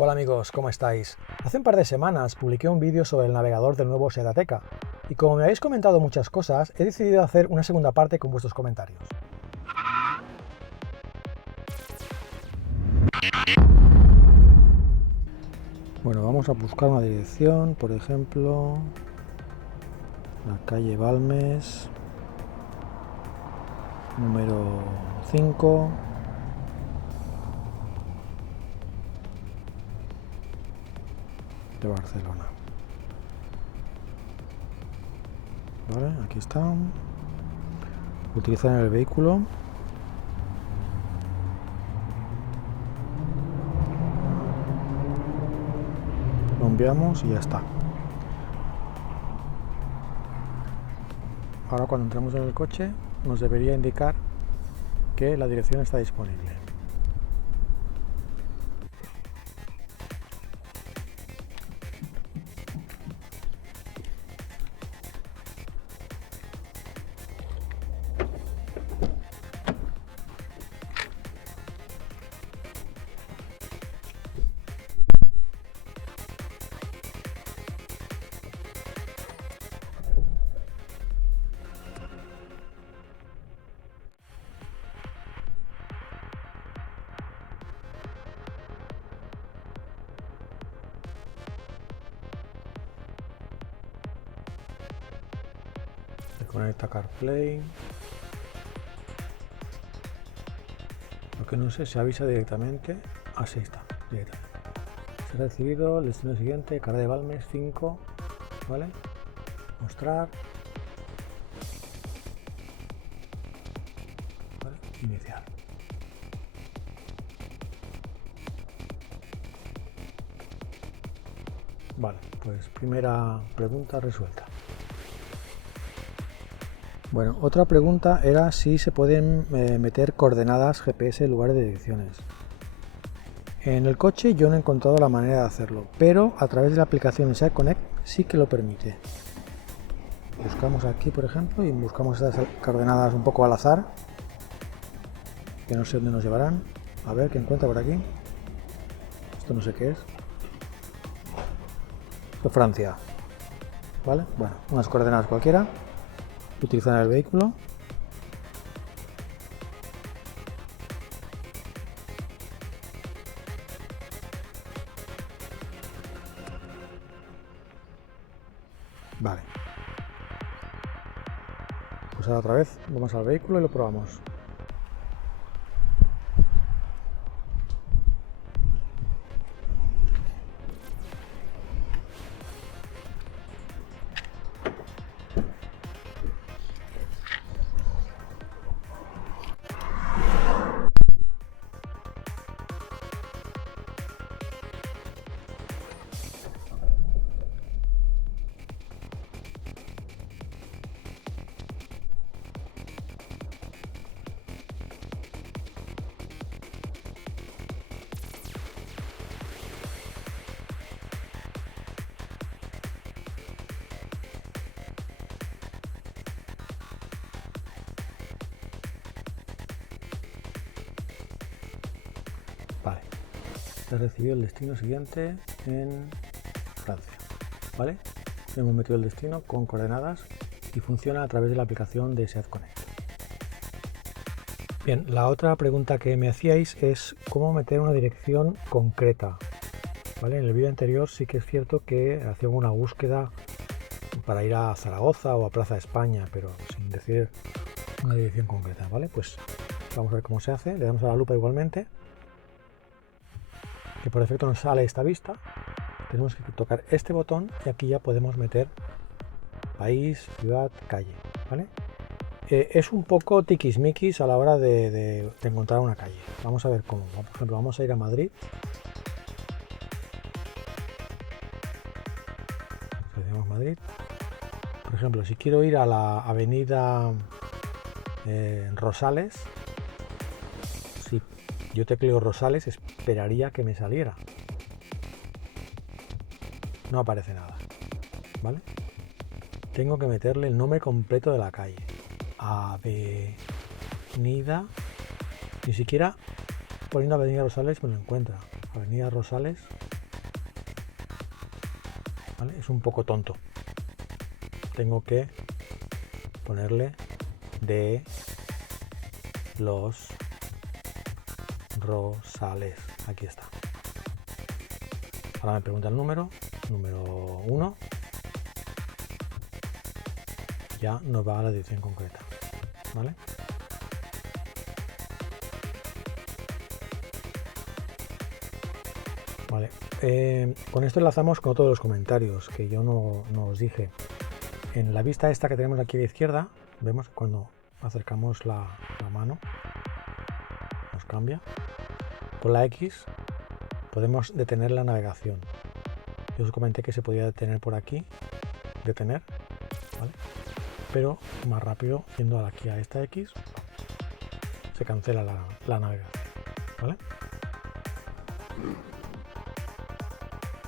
Hola amigos, ¿cómo estáis? Hace un par de semanas publiqué un vídeo sobre el navegador del nuevo Seat Ateca y como me habéis comentado muchas cosas, he decidido hacer una segunda parte con vuestros comentarios. Bueno, vamos a buscar una dirección, por ejemplo, la calle Balmes, número 5. De Barcelona. Vale, aquí está. Utilizar el vehículo. Lo enviamos y ya está. Ahora cuando entramos en el coche nos debería indicar que la dirección está disponible. Se conecta CarPlay. Lo que no sé, se avisa directamente. Así está, directamente. Se ha recibido el destino siguiente, Carrera de Balmes 5. ¿Vale? Mostrar. ¿Vale? Iniciar. Vale, pues primera pregunta resuelta. Bueno, otra pregunta era si se pueden meter coordenadas GPS en lugar de direcciones. En el coche yo no he encontrado la manera de hacerlo, pero a través de la aplicación Seat Connect sí que lo permite. Buscamos aquí, por ejemplo, y buscamos estas coordenadas un poco al azar, que no sé dónde nos llevarán. A ver qué encuentra por aquí. Esto no sé qué es. Esto es Francia. ¿Vale? Bueno, unas coordenadas cualquiera. Utilizar el vehículo. Vale. Pues ahora otra vez vamos al vehículo y lo probamos. Vale. Se ha recibido el destino siguiente en Francia. ¿Vale? Hemos metido el destino con coordenadas y funciona a través de la aplicación de Seat Connect. Bien, la otra pregunta que me hacíais es cómo meter una dirección concreta. ¿Vale? En el vídeo anterior sí que es cierto que hacía una búsqueda para ir a Zaragoza o a Plaza de España, pero sin decir una dirección concreta. ¿Vale? Pues vamos a ver cómo se hace. Le damos a la lupa igualmente, que por defecto nos sale esta vista. Tenemos que tocar este botón y aquí ya podemos meter país, ciudad, calle. ¿Vale? Es un poco tiquismiquis a la hora de encontrar una calle. Vamos a ver cómo. Por ejemplo, vamos a ir a Madrid. Seleccionamos Madrid. Por ejemplo, si quiero ir a la avenida Rosales, si yo tecleo Rosales, esperaría que me saliera. No aparece nada. ¿Vale? Tengo que meterle el nombre completo de la calle. Avenida. Ni siquiera poniendo Avenida Rosales me lo encuentra. Avenida Rosales, ¿vale? Es un poco tonto. Tengo que ponerle de los Rosales. Aquí está. Ahora me pregunta el número 1. Ya nos va a la dirección concreta, ¿vale? Vale. Con esto enlazamos con todos los comentarios que yo no os dije. En la vista esta que tenemos aquí a la izquierda, vemos que cuando acercamos la mano nos cambia. Con la X podemos detener la navegación. Yo os comenté que se podía detener por aquí, detener, ¿vale? Pero más rápido, yendo aquí a esta X, se cancela la navegación, ¿vale?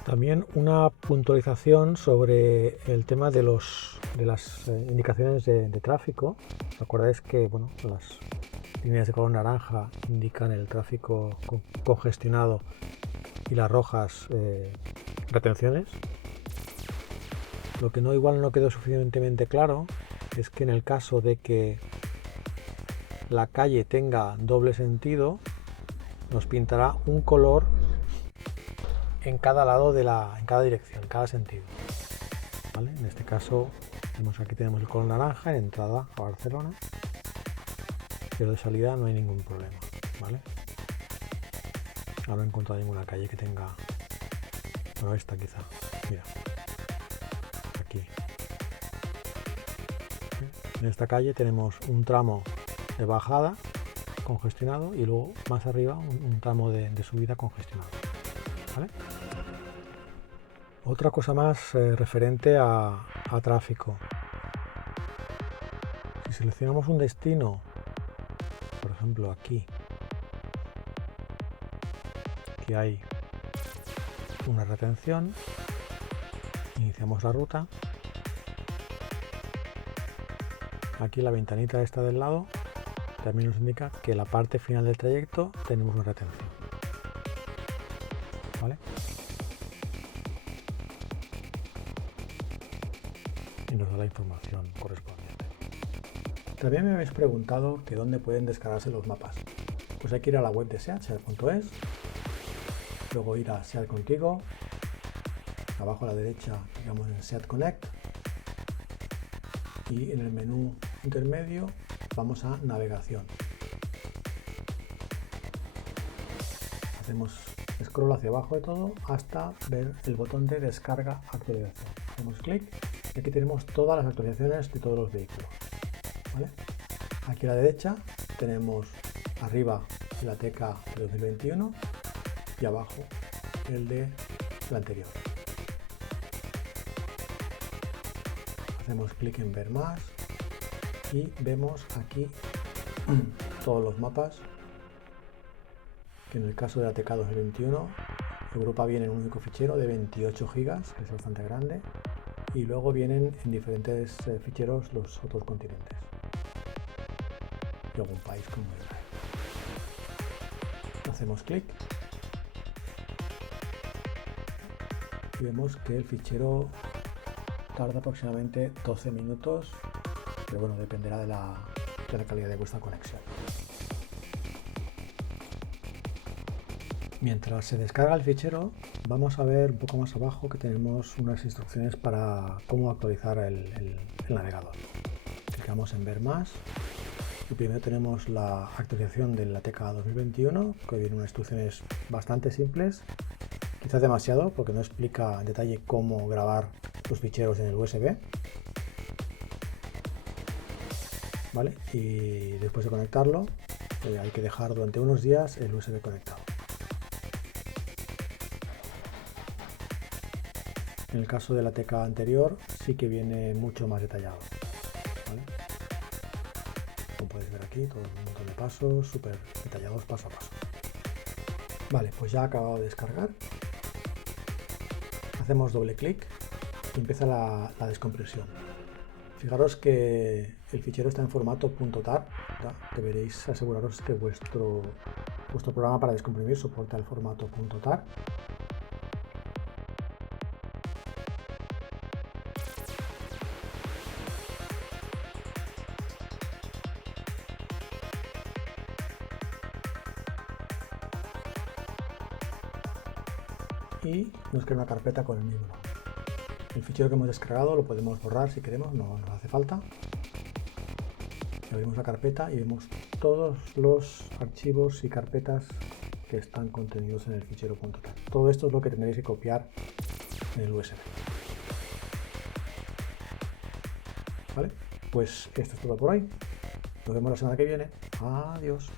También una puntualización sobre el tema de las indicaciones de tráfico. ¿Os acordáis que bueno, las líneas de color naranja indican el tráfico congestionado y las rojas retenciones? Lo que igual no quedó suficientemente claro es que en el caso de que la calle tenga doble sentido, nos pintará un color en cada lado en cada dirección, en cada sentido, ¿vale? En este caso, aquí tenemos el color naranja en entrada a Barcelona, pero de salida no hay ningún problema, ¿vale? Ahora no he encontrado ninguna calle que tenga, bueno, esta quizá, mira, aquí. En esta calle tenemos un tramo de bajada congestionado y luego más arriba un tramo de subida congestionado, ¿vale? Otra cosa más referente a tráfico. Si seleccionamos un destino, por ejemplo aquí, que hay una retención, iniciamos la ruta. Aquí la ventanita esta del lado también nos indica que la parte final del trayecto tenemos una retención, ¿vale? Y nos da la información correspondiente. También me habéis preguntado que dónde pueden descargarse los mapas. Pues hay que ir a la web de SEAT, seat.es, luego ir a SEAT Contigo, abajo a la derecha, digamos en SEAT Connect, y en el menú intermedio vamos a navegación. Hacemos scroll hacia abajo de todo hasta ver el botón de descarga actualización. Hacemos clic y aquí tenemos todas las actualizaciones de todos los vehículos, ¿vale? Aquí a la derecha tenemos arriba el ATK de 2021 y abajo el de la anterior. Hacemos clic en ver más y vemos aquí todos los mapas, que en el caso de ATK 2021 Europa viene en un único fichero de 28 GB, que es bastante grande, y luego vienen en diferentes ficheros los otros continentes y algún país como Israel. Hacemos clic y vemos que el fichero tarda aproximadamente 12 minutos, pero bueno, dependerá de la calidad de vuestra conexión. Mientras se descarga el fichero, vamos a ver un poco más abajo que tenemos unas instrucciones para cómo actualizar el navegador. Clicamos en ver más y primero tenemos la actualización del ATK 2021, que viene unas instrucciones bastante simples, quizás demasiado porque no explica en detalle cómo grabar los ficheros en el USB, ¿vale? Y después de conectarlo hay que dejar durante unos días el USB conectado. En el caso del ATK anterior sí que viene mucho más detallado, ¿vale? Como podéis ver aquí, todo un montón de pasos súper detallados paso a paso. Vale, pues ya ha acabado de descargar. Hacemos doble clic y empieza la descompresión. Fijaros que el fichero está en formato .tar, deberéis aseguraros que vuestro Vuestro programa para descomprimir soporta el formato .tar. Y nos crea una carpeta con el mismo nombre. El fichero que hemos descargado lo podemos borrar si queremos, no nos hace falta. Abrimos la carpeta y vemos todos los archivos y carpetas que están contenidos en el fichero .tar. Todo esto es lo que tendréis que copiar en el USB. ¿Vale? Pues esto es todo por hoy. Nos vemos la semana que viene. Adiós.